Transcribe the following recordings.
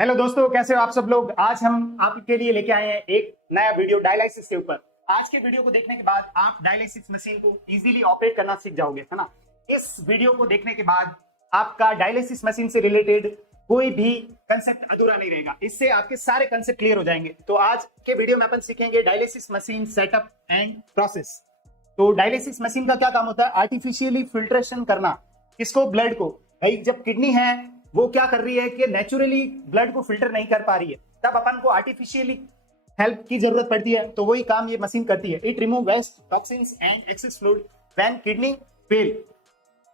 Hello दोस्तों, कैसे हो आप सब लोग। आज हम आपके लिए लेके आए हैं एक नया वीडियो डायलिसिस के ऊपर। आज के वीडियो को देखने के बाद आप डायलिसिस मशीन को इजीली ऑपरेट करना सीख जाओगे, है ना। इस वीडियो को देखने के बाद आपका डायलिसिस मशीन से रिलेटेड कोई भी कंसेप्ट अधूरा नहीं रहेगा। इससे आपके सारे कंसेप्ट क्लियर हो जाएंगे। तो आज के वीडियो में अपन सीखेंगे dialysis machine setup and process. तो डायलिसिस मशीन का क्या काम होता है? आर्टिफिशियली फिल्ट्रेशन करना। किसको? ब्लड को। भाई जब किडनी है वो क्या कर रही है कि नेचुरली ब्लड को फिल्टर नहीं कर पा रही है, तब अपन को आर्टिफिशियली हेल्प की जरूरत पड़ती है। तो वही काम ये मशीन करती है। It remove waste, toxins and excess fluid when kidney fail.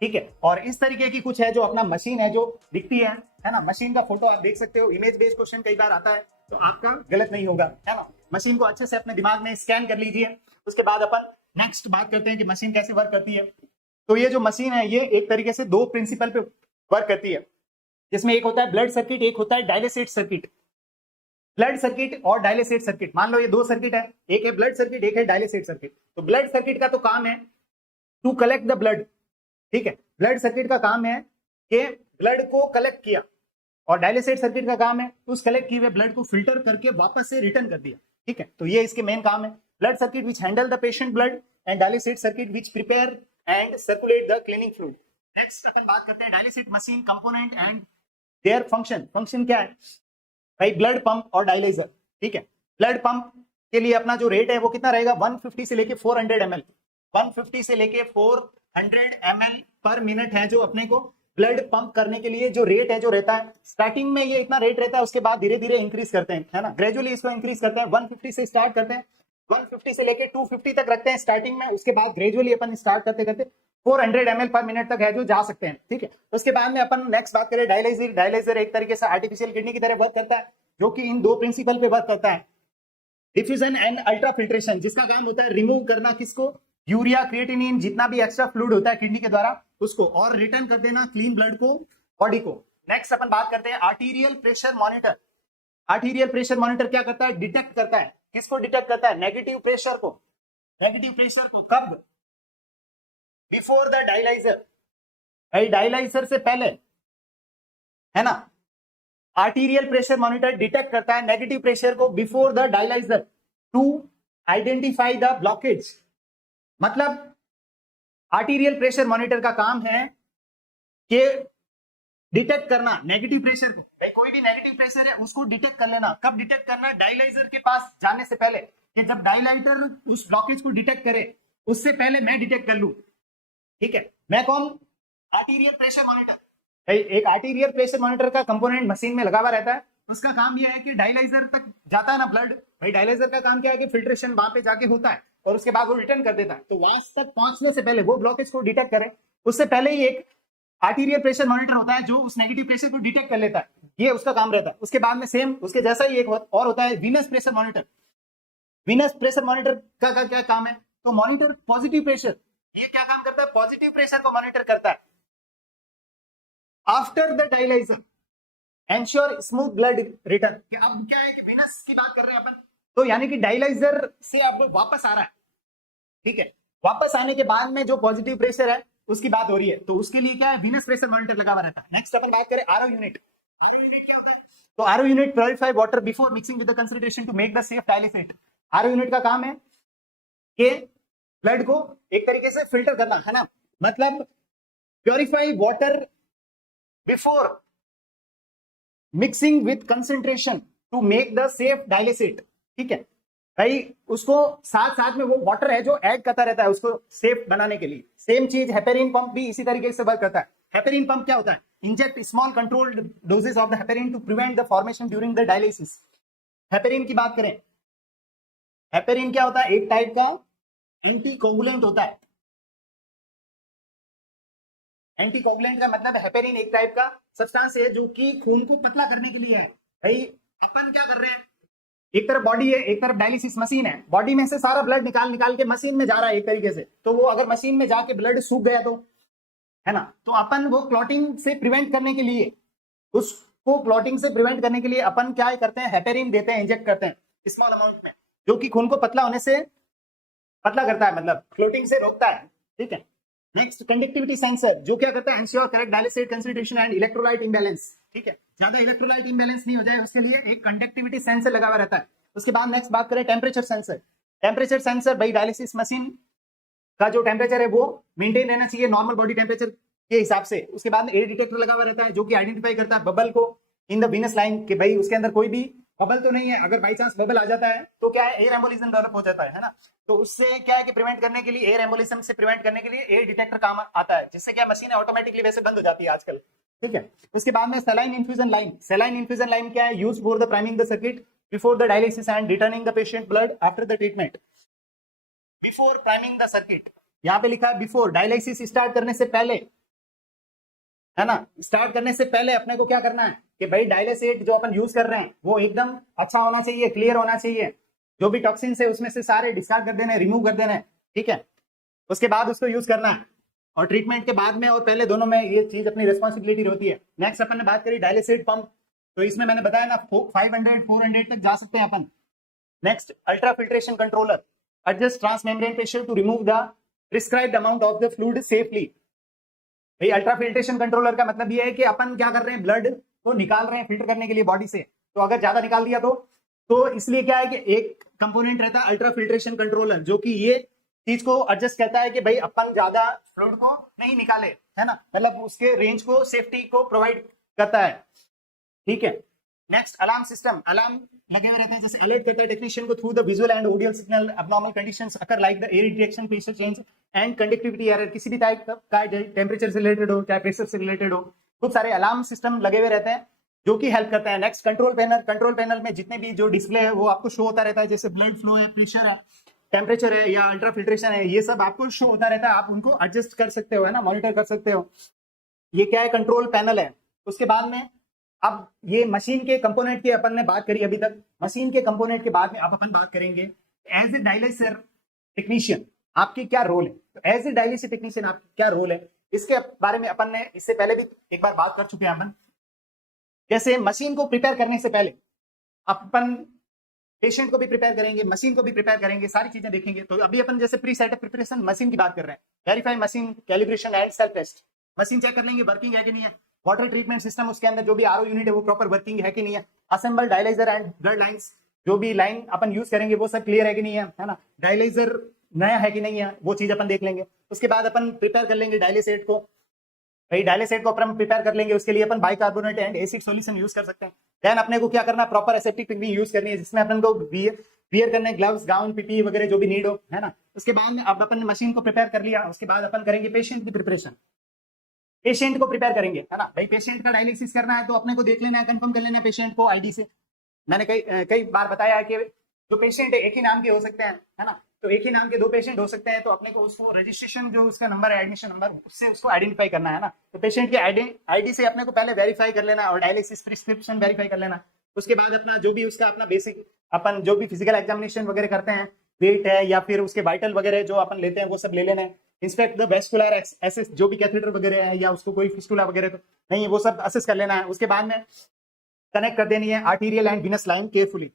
ठीक है। और इस तरीके की कुछ है जो अपना मशीन है जो दिखती है ना। मशीन का फोटो आप देख सकते हो। इमेज बेस्ड क्वेश्चन कई बार आता है तो आपका गलत नहीं होगा, है ना। मशीन को अच्छे से अपने दिमाग में स्कैन कर लीजिए। उसके बाद अपन नेक्स्ट बात करते हैं कि मशीन कैसे वर्क करती है। तो ये जो मशीन है ये एक तरीके से दो प्रिंसिपल पे वर्क करती है, जिसमें एक होता है ब्लड सर्किट, एक होता है डायलिसेट सर्किट। ब्लड सर्किट और डायलिसेट सर्किट, मान लो ये दो सर्किट है, एक है ब्लड सर्किट, एक है डायलिसेट सर्किट। तो ब्लड सर्किट का तो काम है टू कलेक्ट द ब्लड। ठीक है। ब्लड सर्किट का काम है कि ब्लड को कलेक्ट किया, और डायलिसेट सर्किट का काम है उस कलेक्ट किए हुए ब्लड को फिल्टर करके वापस से रिटर्न कर दिया। ठीक है। तो ये इसके मेन काम है। Blood circuit which handle the patient blood and dialysate circuit which prepare and circulate the cleaning fluid. Next अपन बात करते हैं dialysate machine component and their function क्या है। भाई ब्लड पंप और डायलाइजर। ठीक है। ब्लड पंप के लिए अपना जो रेट है वो कितना रहेगा? 150 से लेके 400 ml। 150 से लेके 400 ml पर मिनट है जो अपने को ब्लड पंप करने के लिए जो रेट है जो रहता है। स्टार्टिंग में ये इतना रेट रहता है, उसके बाद धीरे धीरे इंक्रीज करते हैं, है ना। ग्रेजुअली इसको इंक्रीज करते हैं। 150 से स्टार्ट करते हैं, 150 से लेके 250 तक रखते हैं स्टार्टिंग में। उसके बाद ग्रेजुअली अपन स्टार्ट करते करते 400 ml पर मिनट तक है जो जा सकते हैं। ठीक है। उसके बाद में अपन नेक्स्ट बात करें डायलाइजर। डायलाइजर एक तरीके से आर्टिफिशियल किडनी की तरह वर्क करता है, जो कि इन दो प्रिंसिपल पे वर्क करता है। डिफ्यूजन एंड अल्ट्रा फिल्ट्रेशन, जिसका काम होता है रिमूव करना किसको? यूरिया, क्रिएटिनिन, जितना भी एक्स्ट्रा फ्लूइड होता है किडनी के द्वारा उसको, और रिटर्न कर देना क्लीन ब्लड को बॉडी को। नेक्स्ट अपन बात करते हैं arterial pressure monitor. Arterial pressure monitor क्या करता है? डिटेक्ट करता है। किसको डिटेक्ट करता है? नेगेटिव प्रेशर को। नेगेटिव प्रेशर को कब? Before the dialyser. भाई डायलाइजर से पहले, है ना। आर्टीरियल प्रेशर मॉनिटर डिटेक्ट करता है नेगेटिव प्रेशर को before the dialyser to identify the blockage. मतलब आर्टीरियल प्रेशर मॉनिटर का काम है कि डिटेक्ट करना नेगेटिव प्रेशर को। भाई कोई भी नेगेटिव प्रेशर है उसको डिटेक्ट कर लेना। कब डिटेक्ट करना? डायलाइजर के पास जाने से पहले, कि जब डायलाइटर उस ब्लॉकेज को डिटेक्ट करे उससे पहले मैं डिटेक्ट कर लूं। ठीक है। मैं कौन? Arterial pressure monitor. भाई एक आर्टीरियल प्रेशर मॉनिटर का कंपोनेंट मशीन में लगा हुआ रहता है। उसका काम यह है कि डायलाइजर तक जाता है ना ब्लड। भाई डायलाइजर का काम क्या है कि फिल्ट्रेशन वहां पे जाके होता है और उसके बाद वो रिटर्न कर देता है। तो वहां तक पहुंचने से पहले वो ब्लॉकेज को डिटेक्ट करे उससे पहले ही एक आर्टीरियल प्रेशर मॉनिटर होता है जो उस नेगेटिव प्रेशर को डिटेक्ट कर लेता है। ये उसका काम रहता है। उसके बाद में सेम उसके जैसा ही एक और होता है Venus pressure monitor. Venus pressure monitor का क्या काम है? तो मॉनिटर पॉजिटिव प्रेशर। ये क्या काम करता है? पॉजिटिव प्रेशर को मॉनिटर करता है। After the dialyser ensure smooth blood return. अब क्या है कि वीनस की बात कर रहे हैं अपन, तो यानी कि डायलाइजर से अब वापस आ रहा है। ठीक है। वापस आने के बाद में जो पॉजिटिव प्रेशर है उसकी बात हो रही है, तो उसके लिए क्या है? वीनस प्रेशर मॉनिटर लगा हुआ रहता है। नेक्स्ट अपन बात करें आरओ यूनिट। आरओ यूनिट क्या होता है? तो RO unit purify water before mixing with the concentration to make the safe dialysate. RO unit का काम है कि ब्लड को एक तरीके से फिल्टर करना, है ना। मतलब purify water before mixing with concentration to make the safe dialysate. ठीक है। भाई उसको साथ साथ में वो वाटर है जो ऐड करता रहता है उसको सेफ बनाने के लिए। सेम चीज हेपेरिन पंप भी इसी तरीके से वर्क करता है। हेपेरिन पंप क्या होता है? Inject small controlled doses of the heparin to prevent the formation during the dialysis. Heparin की बात करें, हेपेरिन क्या होता है? एक टाइप का एंटीकोगुलेंट होता है। एंटीकोगुलेंट का मतलब हेपेरिन एक टाइप का सब्सटेंस है जो कि खून को पतला करने के लिए है। भाई अपन क्या कर रहे हैं? एक तरफ बॉडी है, एक तरफ डायलिसिस मशीन है। बॉडी में से सारा ब्लड निकाल निकाल के मशीन में जा रहा है एक तरीके से। तो वो अगर मशीन में जाके ब्लड सूख गया तो, है ना, तो अपन वो क्लॉटिंग से प्रिवेंट करने के लिए, उसको क्लॉटिंग से प्रिवेंट करने के लिए अपन क्या करते हैं? हेपेरिन देते हैं, इंजेक्ट करते हैं स्मॉल अमाउंट में, जो कि खून को पतला होने से पतला करता है, मतलब क्लॉटिंग से रोकता है। ठीक है। नेक्स्ट कंडक्टिविटी सेंसर, जो क्या करता है, ensure correct dialysis concentration and electrolyte imbalance. ठीक है, ज्यादा इलेक्ट्रोलाइट इंबैलेंस नहीं हो जाए उसके लिए एक कंडक्टिविटी सेंसर लगा हुआ रहता है। उसके बाद नेक्स्ट बात करें टेम्परेचर सेंसर। टेम्परेचर सेंसर भाई डायलिसिस मशीन का जो टेम्परेचर है वो मेंटेन रहना चाहिए नॉर्मल बॉडी टेम्परेचर के हिसाब से। उसके बाद एयर डिटेक्टर लगा हुआ रहता है जो कि आइडेंटिफाई करता है बबल को इन द वीनस लाइन कि भाई उसके अंदर कोई भी बबल तो नहीं है। अगर बाई चांस बबल आ जाता है तो क्या है, एयर एम्बोलिज्म डेवलप हो जाता है ना। तो उससे क्या है कि प्रिवेंट करने के लिए, एयर एम्बोलिज्म से प्रिवेंट करने के लिए एयर डिटेक्टर काम आता है, जिससे क्या मशीन ऑटोमेटिकली वैसे बंद हो जाती है आजकल। ठीक है, उसके बाद में saline infusion line. Saline infusion line क्या है, use for the priming the circuit before the dialysis and returning the patient blood after the treatment. Before priming the circuit, यहाँ पे लिखा है बिफोर, डायलिसिस स्टार्ट करने से पहले, है ना। स्टार्ट करने से पहले अपने को क्या करना है कि भाई डायलिसिस जो अपन यूज कर रहे हैं वो एकदम अच्छा होना चाहिए, क्लियर होना चाहिए। जो भी टॉक्सिन्स है उसमें से सारे डिस्कार्ड कर देने, रिमूव कर देने। ठीक है, उसके बाद उसको यूज करना है, और ट्रीटमेंट के बाद में और पहले दोनों में ये चीज अपनी रिस्पॉन्सिबिलिटी होती है। नेक्स्ट अपन ने बात करी डायलिसिस पंप, तो इसमें मैंने बताया ना 500 400 तक जा सकते हैं अपन। Next ultra filtration controller, adjust transmembrane pressure to remove the prescribed amount of the fluid safely. भाई अल्ट्रा फिल्ट्रेशन कंट्रोलर का मतलब ये है कि अपन क्या कर रहे हैं, ब्लड को निकाल रहे हैं फिल्टर करने के लिए बॉडी से। तो अगर ज्यादा निकाल दिया तो इसलिए क्या है कि एक कंपोनेंट रहता है अल्ट्रा फिल्ट्रेशन कंट्रोलर, जो कि ये चीज को एडजस्ट करता है कि भाई अपन ज्यादा फ्लूइड को नहीं निकाले, है ना, मतलब उसके रेंज को, सेफ्टी को प्रोवाइड करता है। ठीक है, नेक्स्ट अलार्म सिस्टम, अलार्म लगे हुए रहते हैं, जैसे अलर्ट करता है टेक्नीशियन को through the visual and audio signal abnormal conditions occur like the air detection, pressure change and conductivity error. किसी भी टाइप का टेम्परेचर से रिलेटेड हो चाहे प्रेशर से रिलेटेड हो, खूब सारे अलार्म सिस्टम लगे हुए रहते हैं जो कि हेल्प करते हैं। Next control panel, control panel में जितने भी जो डिस्प्ले है वो आपको शो होता रहता है, जैसे ब्लड फ्लो है, प्रेशर है, टेम्परेचर है या अल्ट्रा फिल्ट्रेशन है, ये सब आपको शो होता रहता है। आप उनको एडजस्ट कर सकते हो, है ना, मॉनिटर कर सकते हो। ये क्या है, कंट्रोल पैनल है। उसके बाद में अब ये मशीन के कंपोनेंट की अपन ने बात करी अभी तक। मशीन के कंपोनेंट के बाद में अब अपन बात करेंगे एज ए डायलिसिस टेक्नीशियन आपकी क्या रोल है। तो एज ए डायलिसिस टेक्नीशियन आपकी क्या रोल है, इसके बारे में अपन ने इससे पहले भी एक बार बात कर चुके हैं अपन। जैसे मशीन को प्रिपेयर करने से पहले अपन पेशेंट को भी प्रिपेयर करेंगे, मशीन को भी प्रिपेयर करेंगे, सारी चीजें देखेंगे। तो अभी अपन जैसे प्री सेटअप प्रिपरेशन मशीन की बात कर रहे हैं, verify machine, calibration and self test. Machine check कर लेंगे वर्किंग है कि नहीं है, वाटर ट्रीटमेंट सिस्टम उसके अंदर जो भी आरओ यूनिट है वो प्रॉपर वर्किंग है कि नहीं है, assemble dialyser and blood lines, जो भी लाइन अपन यूज करेंगे वो सब क्लियर है कि नहीं है ना, डायलाइजर नया है कि नहीं है, वो चीज अपन देख लेंगे। उसके बाद अपन प्रिपेयर कर लेंगे डायलिसेट को। भाई डायलिसेट को अपन प्रिपेयर कर लेंगे, उसके लिए अपन bicarbonate and acid solution use कर सकते हैं। देन अपने को क्या करना है, प्रॉपर एसेप्टिक टेक्निक यूज करनी है, जिसमें अपन को वियर करने ग्लव्स, गाउन, पीपी वगैरह जो भी नीड हो, है ना। उसके बाद में अब अपन ने मशीन को प्रिपेयर कर लिया, उसके बाद अपन करेंगे पेशेंट की प्रिपरेशन। पेशेंट को प्रिपेयर करेंगे, है ना। भाई पेशेंट का डायलिसिस करना है तो अपने को देख लेना है, कंफर्म कर लेना है पेशेंट को आईडी से। मैंने कई बार बताया है कि जो पेशेंट है एक ही नाम के हो सकते हैं, है ना। तो एक ही नाम के दो पेशेंट हो सकते हैं, तो अपने को उसको रजिस्ट्रेशन जो उसका नंबर है, एडमिशन नंबर, उससे उसको आइडेंटिफाई करना है ना। तो पेशेंट के आईडी से अपने को पहले वेरीफाई कर लेना और डायलिसिस प्रिस्क्रिप्शन वेरीफाई कर लेना। उसके बाद अपना जो भी उसका अपना बेसिक अपन जो भी फिजिकल एग्जामिनेशन वगैरह करते हैं, वेट है या फिर उसके वाइटल वगैरह जो अपन लेते हैं वो सब ले लेना है। इंस्पेक्ट द वेस्कुलर एसेस, जो भी कैथेटर वगैरह है या उसको कोई फिस्टुला वगैरह तो नहीं है, वो सब असेस कर लेना है। उसके बाद में कनेक्ट कर देनी है arterial and venous line carefully.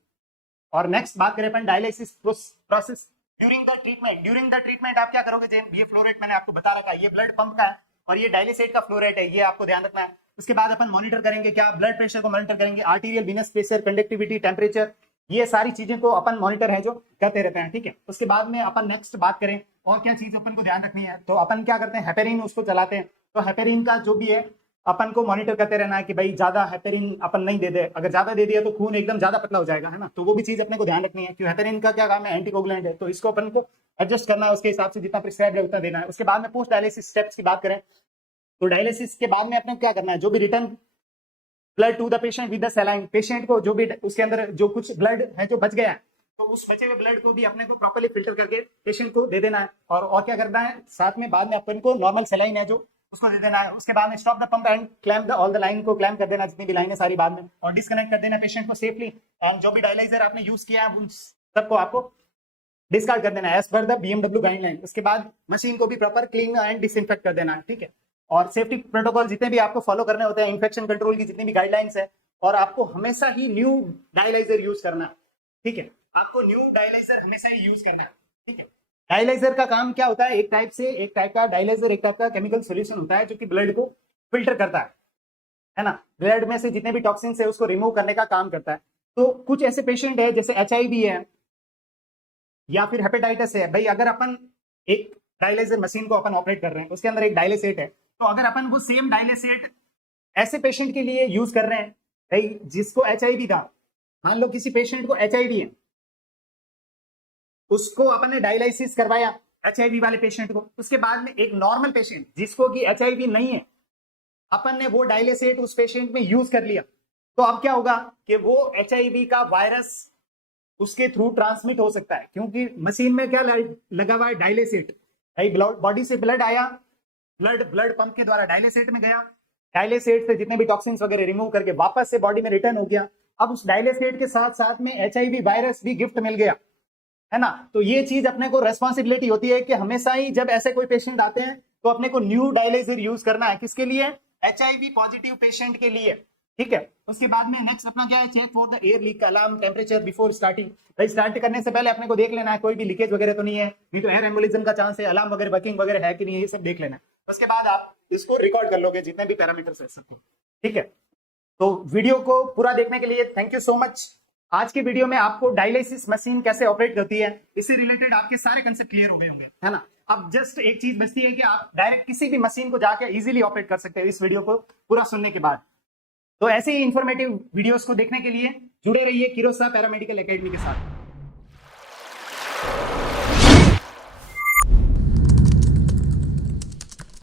और नेक्स्ट बात करें अपन dialysis process during the treatment. During the treatment आप क्या करोगे, ये फ्लो रेट मैंने आपको बता रखा है, ये ब्लड पंप का है और ये डायलिसेट का फ्लो रेट है, ये आपको ध्यान रखना है। उसके बाद अपन मॉनिटर करेंगे, क्या ब्लड प्रेशर को मॉनिटर करेंगे, arterial Venus pressure, conductivity, temperature, ये सारी चीजें को अपन मॉनिटर है जो करते रहते हैं। ठीक है, उसके बाद में अपन नेक्स्ट बात करें और क्या चीज अपन को ध्यान रखनी है, तो अपन क्या करते हैं, हेपेरिन उसको चलाते हैं। तो हेपेरिन का जो भी है अपन को मॉनिटर करते रहना है कि भाई ज्यादा हेपेरिन अपन नहीं दे दे, अगर ज्यादा दे दिया तो खून एकदम ज्यादा पतला हो जाएगा, है ना। तो वो भी चीज अपने को ध्यान रखनी है कि हेपेरिन का क्या काम है, एंटीकोगुलेंट है, तो इसको अपन को एडजस्ट करना है, उसके हिसाब से जितना प्रिस्क्राइब है उतना देना है। उसके बाद में पोस्ट डायलिसिस स्टेप्स की बात करें तो डायलिसिस के बाद में अपने क्या करना है, जो भी return blood to the patient with the saline, patient को जो भी उसके अंदर जो कुछ ब्लड है जो बच गया है, तो उस बचे हुए ब्लड को भी अपने को प्रॉपर्ली फिल्टर करके पेशेंट को दे देना है। और क्या करना है, साथ में बाद में अपन को नॉर्मल सलाइन है जो उसको दे देना है। उसके बाद में stop the pump and clamp the all the line को क्लैम्प कर देना, जितनी भी लाइन है सारी बाद में, और डिस्कनेक्ट कर देना पेशेंट को सेफली। एंड जो भी डायलाइजर आपने यूज किया है उन सबको आपको डिस्कार्ड कर देना है as per the BMW guideline. उसके बाद मशीन को भी प्रॉपर क्लीन एंड डिसइंफेक्ट कर देना है। ठीक है, और सेफ्टी प्रोटोकॉल जितने भी आपको फॉलो करने होते हैं, इन्फेक्शन कंट्रोल की जितनी भी गाइडलाइंस है, और आपको हमेशा ही न्यू डायलाइजर यूज करना है। ठीक है, आपको न्यू डायलाइजर हमेशा ही यूज करना है। ठीक है, डायलाइजर का काम क्या होता है, एक टाइप का डायलाइजर एक टाइप का केमिकल सॉल्यूशन होता है जो कि ब्लड को फिल्टर करता है ना, ब्लड में से जितने भी टॉक्सिन्स है उसको रिमूव करने का काम करता है। तो कुछ ऐसे पेशेंट है जैसे HIV है या फिर हेपेटाइटिस है, भाई अगर अपन एक डायलाइजर मशीन को अपन ऑपरेट कर रहे हैं, उसके अंदर एक डायलिसेट है, तो अगर अपन वो सेम डायलिसेट ऐसे पेशेंट के लिए यूज कर रहे हैं, भाई जिसको HIV था, मान लो किसी पेशेंट को HIV है, उसको अपन ने डायलाइसिस करवाया HIV वाले पेशेंट को, उसके बाद में एक नॉर्मल पेशेंट जिसको कि HIV नहीं है, अपन ने वो डायलिसेट उस पेशेंट में यूज कर लिया, तो अब क्या होगा कि वो HIV का वायरस उसके थ्रू ट्रांसमिट हो सकता है, क्योंकि मशीन में क्या लगा हुआ है, डायलिसेट। बॉडी से ब्लड आया, ब्लड पंप के द्वारा डायलिसेट में गया, डायलिसेट से जितने भी टॉक्सिन्स वगैरह रिमूव करके वापस से बॉडी में रिटर्न हो गया। अब उस डायलिसेट के साथ साथ में HIV वायरस भी गिफ्ट मिल गया, है ना। तो ये चीज अपने को रेस्पॉन्सिबिलिटी होती है कि हमेशा ही जब ऐसे कोई पेशेंट आते हैं तो अपने को न्यू डायलाइजर यूज करना है, किसके लिए, HIV पॉजिटिव पेशेंट के लिए, ठीक है। उसके बाद में नेक्स्ट अपना क्या है, check for the air leak alarm temperature before starting. भाई स्टार्ट करने से पहले अपने को देख लेना है कोई भी लीकेज वगैरह तो नहीं है, नहीं तो एयर एम्बोलिज्म का चांस है, अलार्म वगैरह वर्किंग वगैरह है कि नहीं, ये सब देख लेना है। उसके बाद आप इसको रिकॉर्ड कर लोगे जितने भी पैरामीटर्स है सबको, ठीक है। तो वीडियो को पूरा देखने के लिए थैंक यू सो मच। आज की वीडियो में आपको डायलिसिस मशीन कैसे ऑपरेट करती है इससे रिलेटेड आपके सारे कंसेप्ट क्लियर हो गए होंगे, है ना। अब जस्ट एक चीज बचती है कि आप डायरेक्ट किसी भी मशीन को जाकर इजीली ऑपरेट कर सकते हैं इस वीडियो को पूरा सुनने के बाद। तो ऐसे ही इंफॉर्मेटिव वीडियोस को देखने के लिए जुड़े रहिए कीरोसा पैरामेडिकल एकेडमी के साथ।